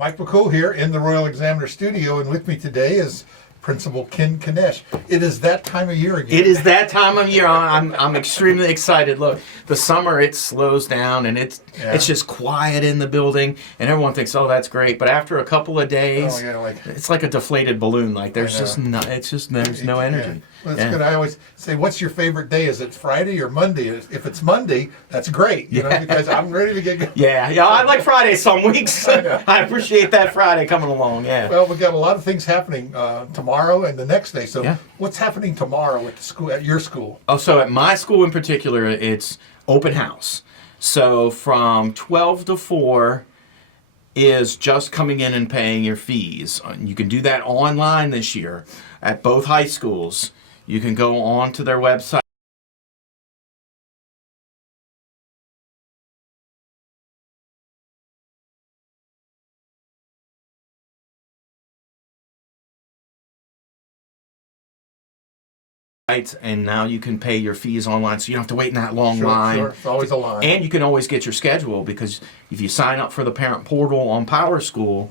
Mike McCool here in the Royal Examiner Studio, and with me today is Principal Knesh. It is that time of year again. It is that time of year. I'm extremely excited. Look, the summer it slows down and it's just quiet in the building, and everyone thinks, oh, that's great. But after a couple of days, it's like a deflated balloon. Like there's there's no energy. Well, that's good. I always say, what's your favorite day? Is it Friday or Monday? If it's Monday, that's great, because I'm ready to get going. Yeah, I like Fridays some weeks. I appreciate that Friday coming along, yeah. Well, we've got a lot of things happening tomorrow and the next day. So what's happening tomorrow at the school, at your school? Oh, so at my school in particular, it's open house. So from 12 to 4 is just coming in and paying your fees. You can do that online this year at both high schools. You can go on to their website. And now you can pay your fees online, so you don't have to wait in that long line. Sure, it's always a line. And you can always get your schedule, because if you sign up for the parent portal on Power School,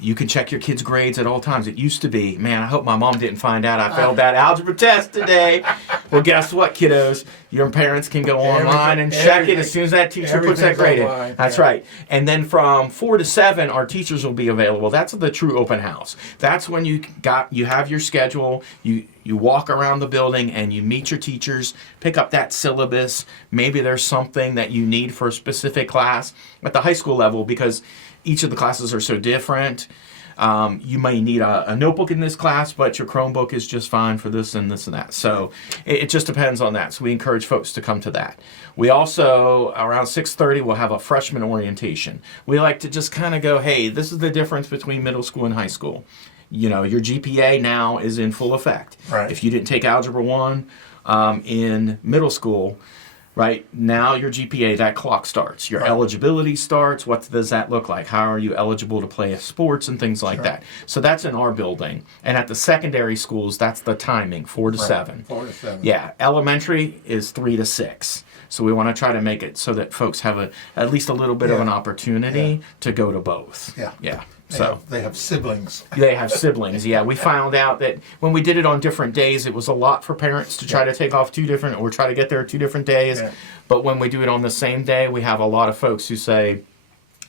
you can check your kids' grades at all times. It used to be, man, I hope my mom didn't find out I failed that algebra test today. Well, guess what, kiddos? Your parents can go online and check it as soon as that teacher puts that grade in. That's right. And then from 4 to 7, our teachers will be available. That's the true open house. That's when you have your schedule. You walk around the building and you meet your teachers, pick up that syllabus. Maybe there's something that you need for a specific class at the high school level, because each of the classes are so different. You may need a notebook in this class, but your Chromebook is just fine for this and this and that. So it just depends on that. So we encourage folks to come to that. We also, around 6:30, we'll have a freshman orientation. We like to just kind of go, hey, this is the difference between middle school and high school. Your GPA now is in full effect. Right. If you didn't take Algebra 1 in middle school, right, now your GPA, that clock starts. Your eligibility starts. What does that look like? How are you eligible to play sports and things like that? So that's in our building. And at the secondary schools, that's the timing, 4 to 7. 4 to 7. Yeah, elementary is 3 to 6. So we want to try to make it so that folks have at least a little bit of an opportunity to go to both. Yeah. So they have siblings. They have siblings, yeah. We found out that when we did it on different days, it was a lot for parents to try to take off 2 different, or try to get there 2 different days. Yeah. But when we do it on the same day, we have a lot of folks who say,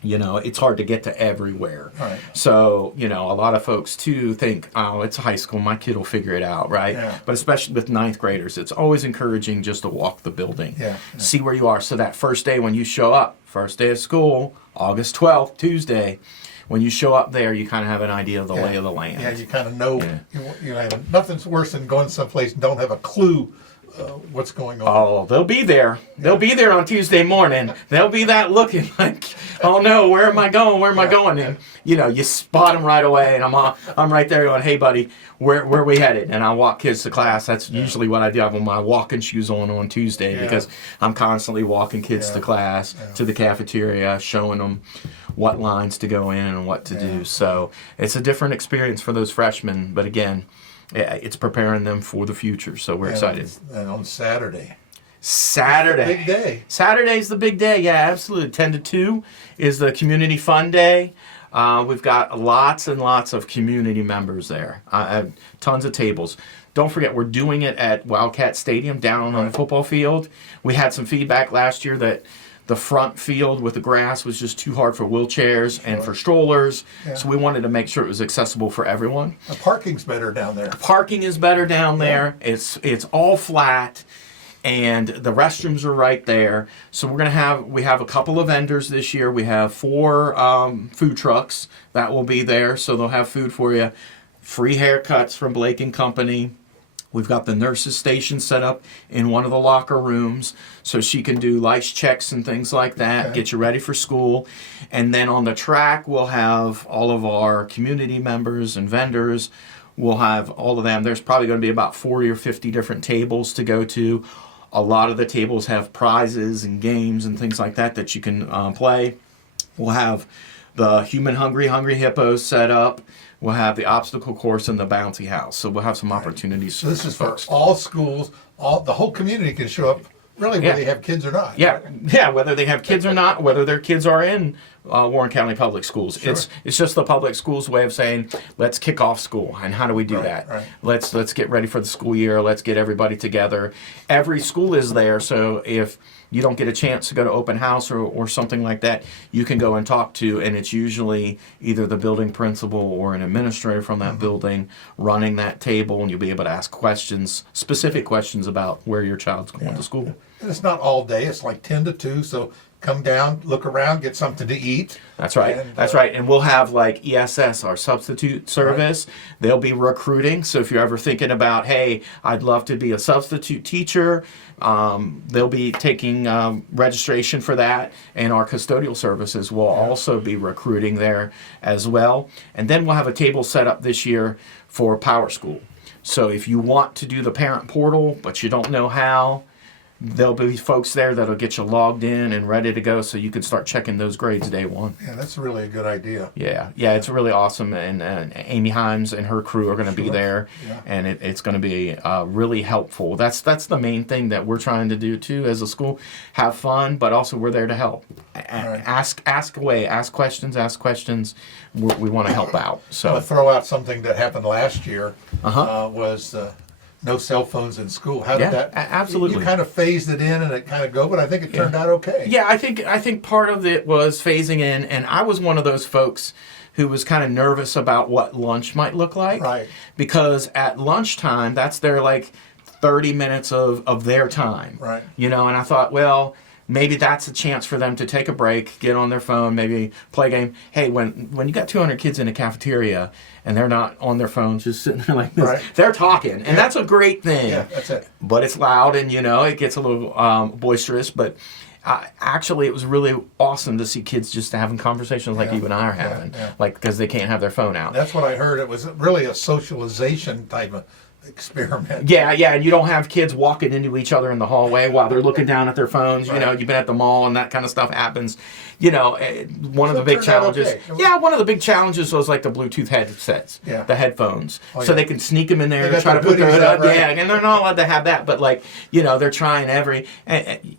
it's hard to get to everywhere. Right. So, a lot of folks, too, think, oh, it's high school, my kid will figure it out, right? Yeah. But especially with 9th graders, it's always encouraging just to walk the building, see where you are. So that first day when you show up, first day of school, August 12th, Tuesday, when you show up there, you kind of have an idea of the lay of the land. Yeah, you kind of know. Nothing's worse than going someplace and don't have a clue what's going on. Oh, they'll be there. They'll be there on Tuesday morning. They'll be that looking like, oh no, where am I going? Where am I going? And you spot them right away, and I'm right there going, hey buddy, where are we headed? And I walk kids to class. That's usually what I do. I have my walking shoes on Tuesday because I'm constantly walking kids to class, to the cafeteria, showing them what lines to go in and what to do. So it's a different experience for those freshmen, but again, it's preparing them for the future. So we're excited. And on Saturday. Big day. Saturday's the big day. Yeah, absolutely. 10 to 2 is the community fun day. We've got lots and lots of community members there. Tons of tables. Don't forget, we're doing it at Wildcat Stadium down on the football field. We had some feedback last year that the front field with the grass was just too hard for wheelchairs and for strollers. So we wanted to make sure it was accessible for everyone. The parking's better down there. Parking is better down there. It's all flat, and the restrooms are right there. So we have a couple of vendors this year. We have 4 food trucks that will be there, so they'll have food for you. Free haircuts from Blake and Company. We've got the nurse's station set up in one of the locker rooms so she can do lice checks and things like that, get you ready for school. And then on the track, we'll have all of our community members and vendors. We'll have all of them. There's probably going to be about 40 or 50 different tables to go to. A lot of the tables have prizes and games and things like that you can play. We'll have the Human Hungry Hippos set up. We'll have the obstacle course and the bouncy house. So we'll have some opportunities. So this is for all schools. The whole community can show up, really, whether they have kids or not. Yeah, whether they have kids or not, whether their kids are in Warren County Public Schools. Sure. It's just the public schools' way of saying, let's kick off school. And how do we do that? Right. Let's get ready for the school year. Let's get everybody together. Every school is there, so if you don't get a chance to go to open house or something like that, you can go and talk to, and it's usually either the building principal or an administrator from that building running that table, and you'll be able to ask questions, specific questions about where your child's going to school. And it's not all day. It's like 10 to 2, so come down, look around, get something to eat. That's right. And, That's right. And we'll have like ESS, our substitute service. Right. They'll be recruiting. So if you're ever thinking about, hey, I'd love to be a substitute teacher, they'll be taking registration for that. And our custodial services will also be recruiting there as well. And then we'll have a table set up this year for Power School. So if you want to do the parent portal, but you don't know how, there'll be folks there that'll get you logged in and ready to go so you can start checking those grades day one. Yeah, that's really a good idea. Yeah, it's really awesome. And Amy Himes and her crew are going to be there, and it's going to be really helpful. That's the main thing that we're trying to do, too, as a school. Have fun, but also we're there to help. Ask away, ask questions. We want to help out. So I'm going to throw out something that happened last year was... no cell phones in school. How did that? Absolutely. You kind of phased it in and it kind of go, but I think it turned out okay. Yeah, I think part of it was phasing in, and I was one of those folks who was kind of nervous about what lunch might look like. Right. Because at lunchtime, that's their like 30 minutes of their time. Right. And I thought, well, maybe that's a chance for them to take a break, get on their phone, maybe play a game. Hey, when you got 200 kids in a cafeteria and they're not on their phones just sitting there like this, they're talking. And that's a great thing. Yeah, that's it. But it's loud and, it gets a little boisterous. But actually, it was really awesome to see kids just having conversations like you and I are having, like because they can't have their phone out. That's what I heard. It was really a socialization type of experiment. Yeah, and you don't have kids walking into each other in the hallway while they're looking down at their phones. You've been at the mall and that kind of stuff happens. One of the big challenges. Okay. Yeah, one of the big challenges was like the Bluetooth headsets, the headphones, so they can sneak them in there and try to put their hood up. Yeah, and they're not allowed to have that, but they're trying every.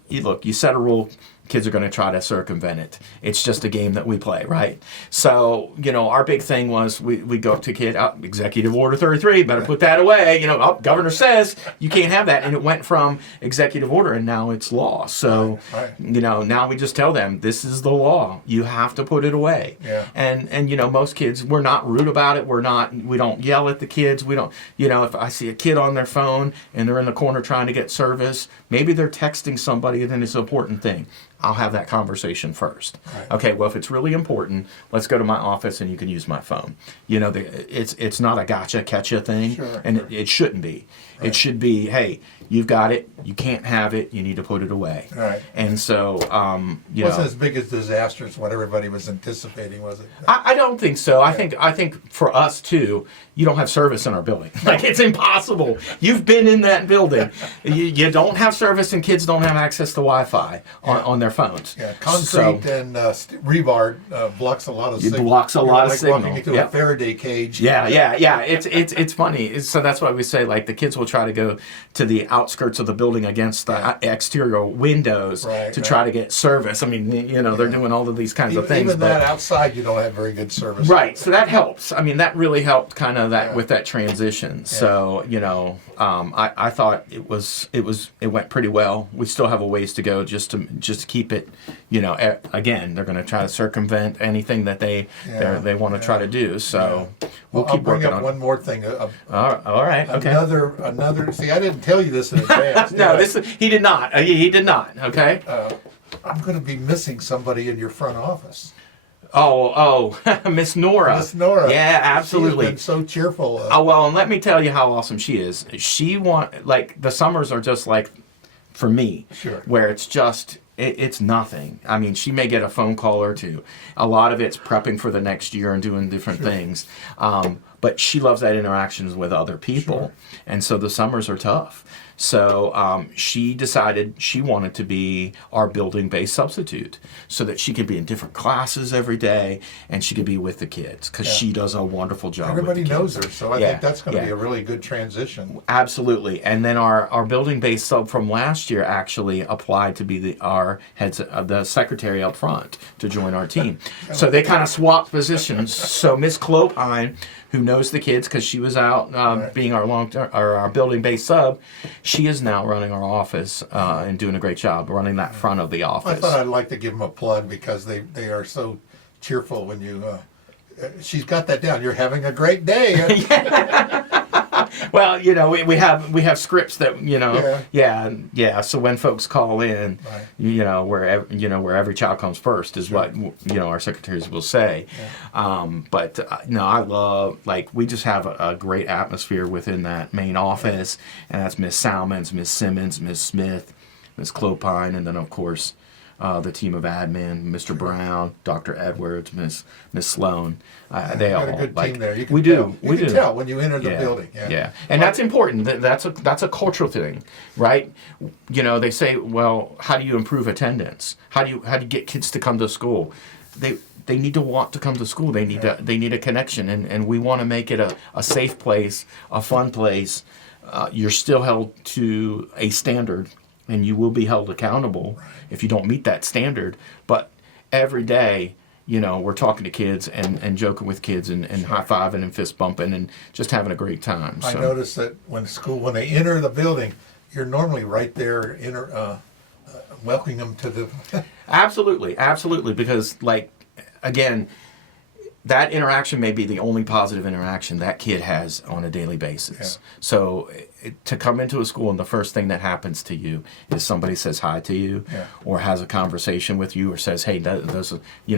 You set a rule. Kids are going to try to circumvent it. It's just a game that we play, right? So, our big thing was we go up to kid, Executive Order 33, better put that away. Governor says you can't have that. And it went from executive order and now it's law. So, now we just tell them, this is the law. You have to put it away. Yeah. And most kids, we're not rude about it. We don't yell at the kids. We don't, if I see a kid on their phone and they're in the corner trying to get service, maybe they're texting somebody and it's an important thing. I'll have that conversation first. Right. Okay, well, if it's really important, let's go to my office and you can use my phone. It's not a gotcha, catcha thing, and it shouldn't be. Right. It should be, hey, you've got it, you can't have it, you need to put it away. Right. And so, wasn't as big as disaster as what everybody was anticipating, was it? I don't think so. I think for us too, you don't have service in our building. Like it's impossible. You've been in that building. You don't have service, and kids don't have access to Wi-Fi on their phones. Yeah, concrete and rebar blocks a lot of signal. It blocks a lot of signal. Walking into a Faraday cage. Yeah. It's funny. So that's why we say like the kids will try to go to the outskirts of the building against the exterior windows to try to get service. I mean, they're doing all of these kinds of things. Even that outside, you don't have very good service. Right. So that helps. I mean, that really helped kind of that with that transition. So I thought it went pretty well. We still have a ways to go just to keep it. Again, they're going to try to circumvent anything that they want to try to do. So we'll keep working on. I'll bring up one more thing. All right. Okay. Another. See, I didn't tell you this in advance. No, he did not. He did not. Okay. I'm going to be missing somebody in your front office. Oh, Miss Nora. Miss Nora. Yeah, absolutely. She's been so cheerful. And let me tell you how awesome she is. The summers are just like, for me, where it's just, it's nothing. I mean, she may get a phone call or two. A lot of it's prepping for the next year and doing different things. But she loves that interactions with other people. And so the summers are tough. So she decided she wanted to be our building-based substitute so that she could be in different classes every day and she could be with the kids because she does a wonderful job. Everybody with the knows kids. her, so I think that's going to be a really good transition. Absolutely. And then our building-based sub from last year actually applied to be the secretary up front to join our team. So they kind of swapped positions. So Miss Clopine, who knows the kids because she was out being our building-based sub, she is now running our office and doing a great job running that front of the office. I thought I'd like to give them a plug because they are so cheerful when you. She's got that down. You're having a great day. Well, we have scripts that So when folks call in, where every child comes first is what our secretaries will say. Yeah. I love we just have a great atmosphere within that main office, and that's Miss Salmons, Miss Simmons, Miss Smith, Miss Clopine, and then of course. The team of admin, Mr. Brown, Dr. Edwards, Miss Sloan, they all got a good team there. You can we tell. do. You can tell when you enter the building. Yeah, and that's important. That's a cultural thing, right? They say, well, how do you improve attendance? How do you get kids to come to school? They need to want to come to school. They need a connection, and we want to make it a safe place, a fun place. You're still held to a standard. And you will be held accountable if you don't meet that standard. But every day, we're talking to kids and joking with kids and high-fiving and fist-bumping and just having a great time. I noticed that when they enter the building, you're normally right there welcoming them to the... Absolutely. Because, again... that interaction may be the only positive interaction that kid has on a daily basis. Yeah. So to come into a school and the first thing that happens to you is somebody says hi to you or has a conversation with you or says, hey,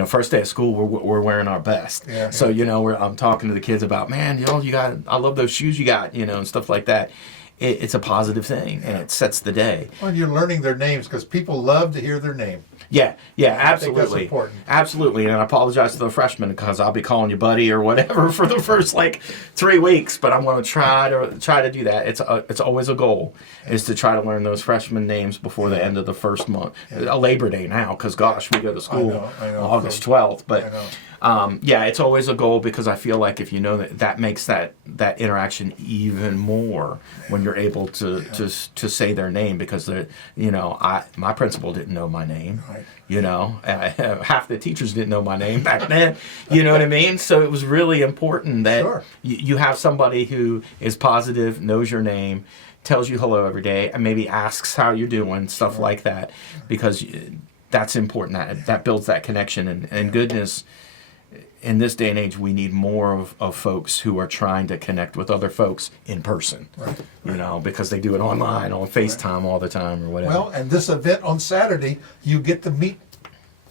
first day of school, we're wearing our best. Yeah, so, I'm talking to the kids about, man, I love those shoes you got, and stuff like that. It's a positive thing, and it sets the day. Well, you're learning their names because people love to hear their name. Yeah, absolutely. I think that's important. Absolutely, and I apologize to the freshmen because I'll be calling you buddy or whatever for the first 3 weeks, but I'm going to try to do that. It's always a goal is to try to learn those freshman names before the end of the first month. Labor Day now because gosh, we go to school I know. August 12th, but. It's always a goal because I feel like if you know that makes that interaction even more when you're able to say their name because my principal didn't know my name, half the teachers didn't know my name back then, you know what I mean? So it was really important that you have somebody who is positive, knows your name, tells you hello every day, and maybe asks how you're doing, stuff like that, because that's important. That builds that connection and goodness. In this day and age, we need more of folks who are trying to connect with other folks in person, because they do it online, on FaceTime all the time or whatever. Well, and this event on Saturday, you get to meet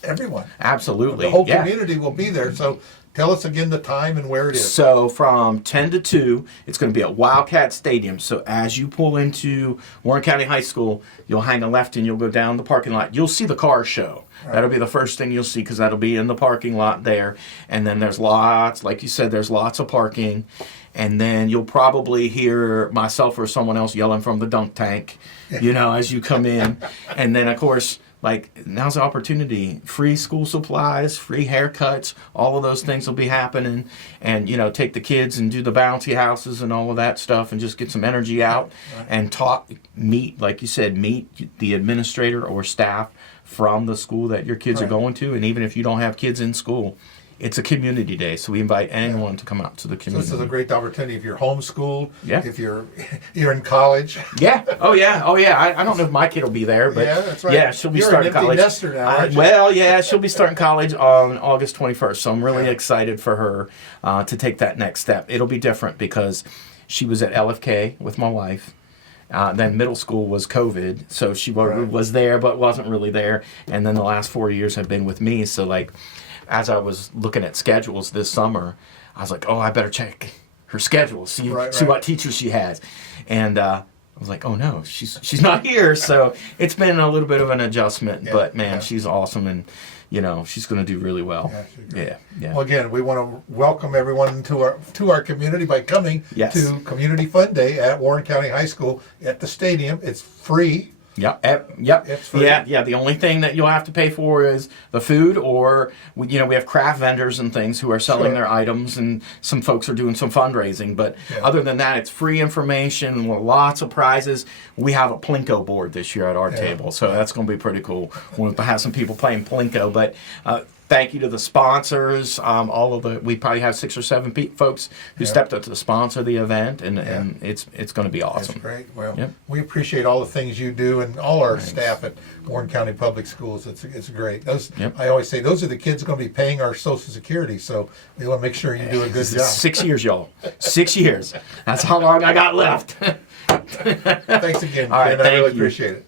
everyone. Absolutely. The whole community will be there. So tell us again the time and where it is. So from 10 to 2, it's going to be at Wildcat Stadium. So as you pull into Warren County High School, you'll hang a left and you'll go down the parking lot. You'll see the car show. Right. That'll be the first thing you'll see because that'll be in the parking lot there. And then there's lots, like you said, there's lots of parking. And then you'll probably hear myself or someone else yelling from the dunk tank, as you come in. And then, of course, now's the opportunity. Free school supplies, free haircuts, all of those things will be happening. And, take the kids and do the bouncy houses and all of that stuff and just get some energy out and meet, like you said, meet the administrator or staff from the school that your kids are going to. And even if you don't have kids in school, it's a community day, so we invite anyone to come out to the community. So this is a great opportunity if you're homeschooled, if you're in college. Yeah. Oh, yeah. I don't know if my kid will be there, but that's right. Yeah, she'll be starting college. You're an empty nester now, aren't you? She'll be starting college on August 21st, so I'm really excited for her to take that next step. It'll be different because she was at LFK with my wife. Then middle school was COVID, so she was there but wasn't really there. And then the last 4 years have been with me, so as I was looking at schedules this summer, I was like, I better check her schedule, see what teachers she has. And I was like, oh no, she's not here. So it's been a little bit of an adjustment, but man, she's awesome, and she's going to do really well. Yeah. Well, again, we want to welcome everyone to our community by coming to Community Fun Day at Warren County High School at the stadium. It's free. Yep. It's free. Yeah. The only thing that you'll have to pay for is the food, or we have craft vendors and things who are selling their items, and some folks are doing some fundraising. But other than that, it's free information. Lots of prizes. We have a Plinko board this year at our table, so that's going to be pretty cool. We'll have some people playing Plinko, but. Thank you to the sponsors. We probably have 6 or 7 folks who stepped up to sponsor the event, and it's going to be awesome. That's great. Well, we appreciate all the things you do, and all our staff at Warren County Public Schools. It's great. I always say those are the kids going to be paying our Social Security, so we want to make sure you do a good job. 6 years, y'all. 6 years. That's how long I got left. Thanks again, all right, Ken. I really appreciate it.